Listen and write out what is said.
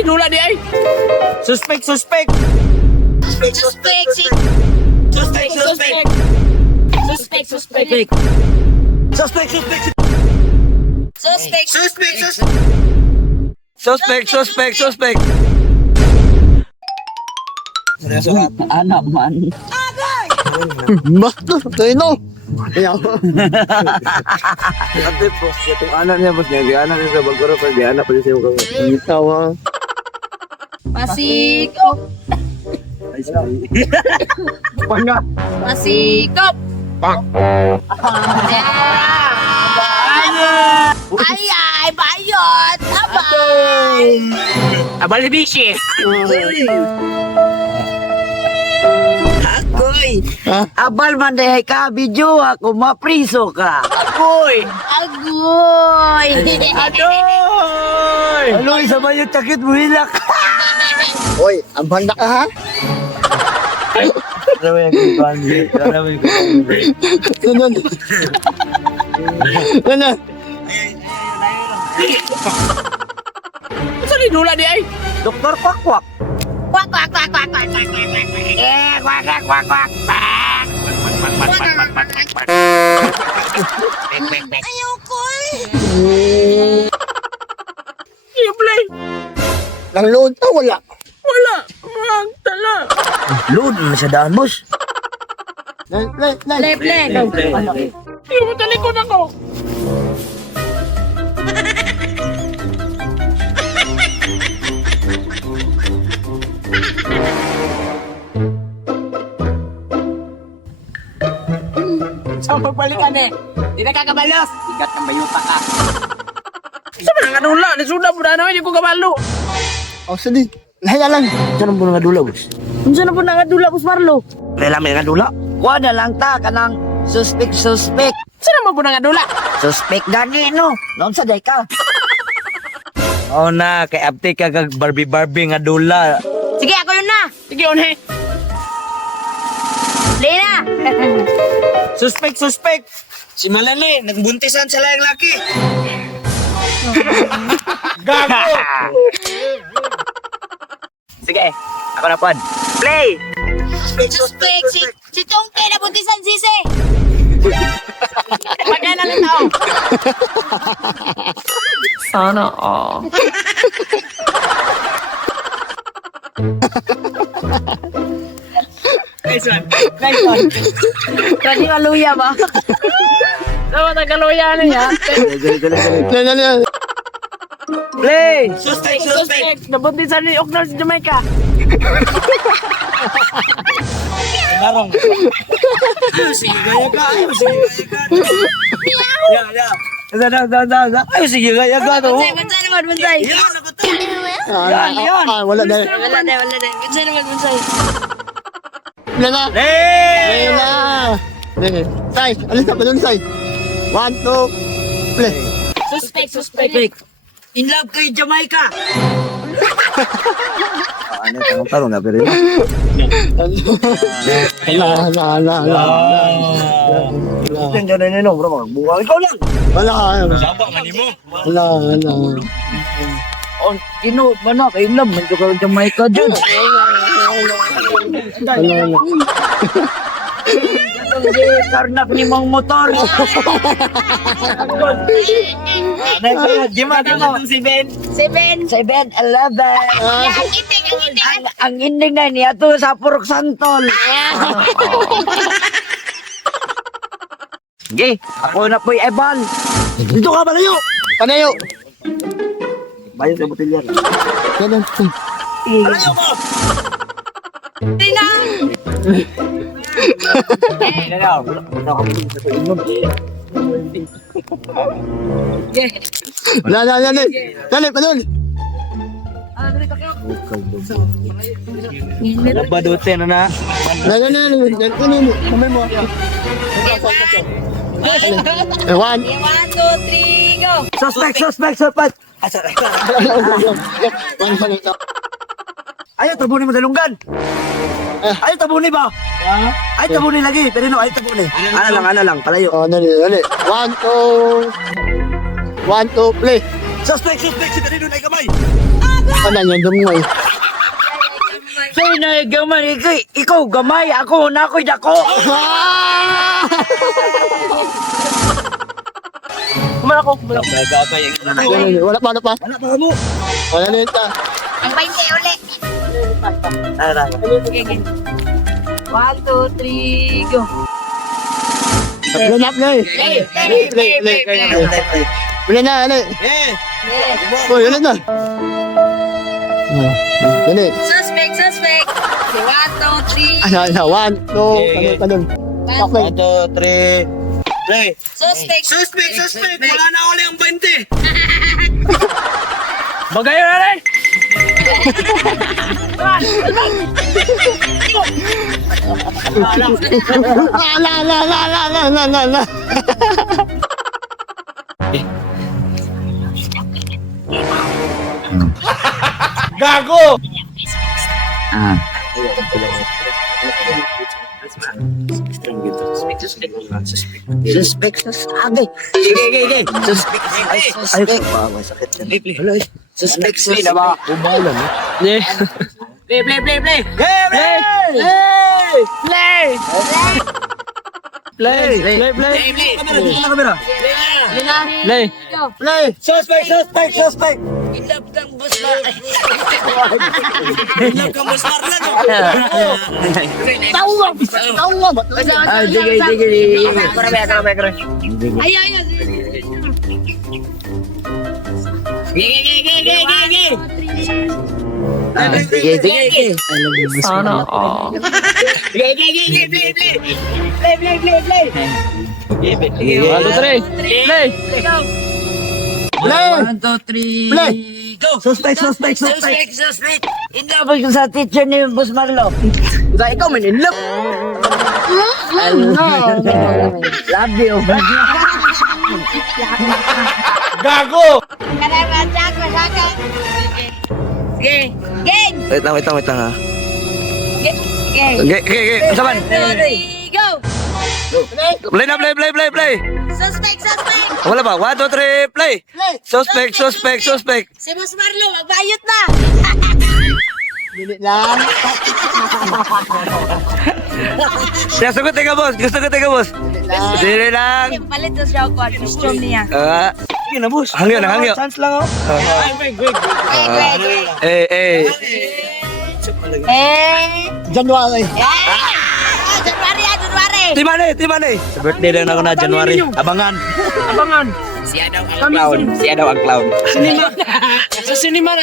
Sorry, dula di ay. Suspect. Suspect. Anak man. Basta, tayo no. Kaya Ate, boss, itong anak niya, boss niya. Di anak niya sa bagoro, pero di anak pa siya yung kami. tawa. Pasikop. Ay, sorry. Pasikop. Ay, bayot. Abay. Abal ni Bishi. Agoy! Ha? Abal man dahay ka, video ako, mapriso ka. Agoy. Agoy. Adoy. Ano, isa ba yung takit mo hilak? Oy, ang banda ka ha? Alam mo yung kumpanya. Alam mo yung kumpanya. Ganun. Ganun. Sorry, dula di ay. Doktor Kwakwak. Kwak, kwak, kwak, kwak, kwak, kwak, kwak, kwak. Kwak, kwak, kwak, kwak. Ayoko Iya, play. Nang load na wala. Wala. Magtala. Load na siya daan, boss. Lep, lep. Iya, matalikod ako. Sa pagbalikan eh. Di na kakabalos. Ikat ng bayuta ka. Sa mga kanula, nasuda po na naman yung kabalo. O, sige. Lahaya lang. Saan mo nga dula, boss? Unsa na po nangadula, Boss Marlo? Rela may nga dula. Kuha na lang ta, kanang suspect. Saan naman po na dula? Suspect gani, no? Noon sa day ka. Oo na, kay Abte ka kag Barbie nga dula. Sige, ako yun na. Sige, unhe. Lina. Suspect! Si Malani, nagbuntisan sa layang laki. Gago. Sige, ako na pod. Play! Suspect. Si Tongke na buntisan sisi. Pagkailan ng tao. Sana all. Nice one. Kani maluya ba? Dapat ang kaluya niya. Ganun. Play! Suspect. Nabuntisan ni Oknar sa Jamaica. Narong. Sige, gaya ka. Ay, sige, gaya ka. Bunsay. Wala na. Wala na. Bunsay. Wala na. Play! Wala na. Say, alis na pa dun, Say. 1, 2, play. Suspect. In love kay Jamaica. Ano yung tarong nga pero Yan dyan na nino, bro. Buwag ikaw lang. Wala. Sabak man mo. Wala. On, ino, mana, kay in love. Manto ka Jamaica dyan. Hindi, karnap ni mong motor. Gima. Si Ben. 11. Ang ending na niya to sa Purok Santol. Sige, ako na po'y ebal. Dito ka, Panayo! Panayo. Bayo sa botelya. Ganun. Panayo mo! Dali, padun. Badutin na na. Kamay mo. 1. 1, 2, 3, go. Suspect! Ayaw, tabunin mo dalunggan. Ayaw, tabunin ba? Ayaw, tabunin lagi. Pero no, ayaw, tabunin. Ano lang, palayo. Oh, dali. 1, 2, play. Suspect! Si Danilo na kamay! Ano yan, dumoy. Say na gamay, ikaw gamay, ako na ako'y dako. Kumala ko. Gamay Wala pa. Wala pa mo. Wala na yun ta. Ang 20 uli. Tara. 1, 2, 3, go. Ganap na eh. Play na, ali. Uy, ali na. Dali. Suspect. Okay, 1, 2, 3. Ano, 1, 2, tanong. Okay. 1, 2, 3. Play. Suspect. Wala na uli ang 20. Bagayo na rin. La. Gago. Ah. Suspect sa sabi. Gigi. Suspect. Ay, sakit yan. Hello, suspect sa sabi. Umalan, eh. Play. Kamera. Play. Play. Suspect. Ilap kang bus na. Tawa ba? Ah, sige. Ayaw. Ah, sige. Sana all. Play. 1, 2, 3. Play. Play. 1, 2, 3. Play. Go. Suspect. Inlove ko sa teacher ni Boss Marlo. Ikaw man in love. Love you. Gago. Karamasak, masakan. Sige. Game. Wait lang ha. Game. Okay. Saban. 1, 2, 3, go. Play. Suspect. Wala ba? 1, 2, 3, play. Suspect. Si Boss Marlo, magbayot na. Dili lang. Siya, sagot ka, boss. Dili lang. Palit na siya ako. Costume niya. Sige na, boss. Hangyo. Chance lang ako. Eh. January. January. Timane. Sa birthday lang ako na January. Abangan. Siya daw ang clown. Siya daw ang clown. Sinima. Sa sinima.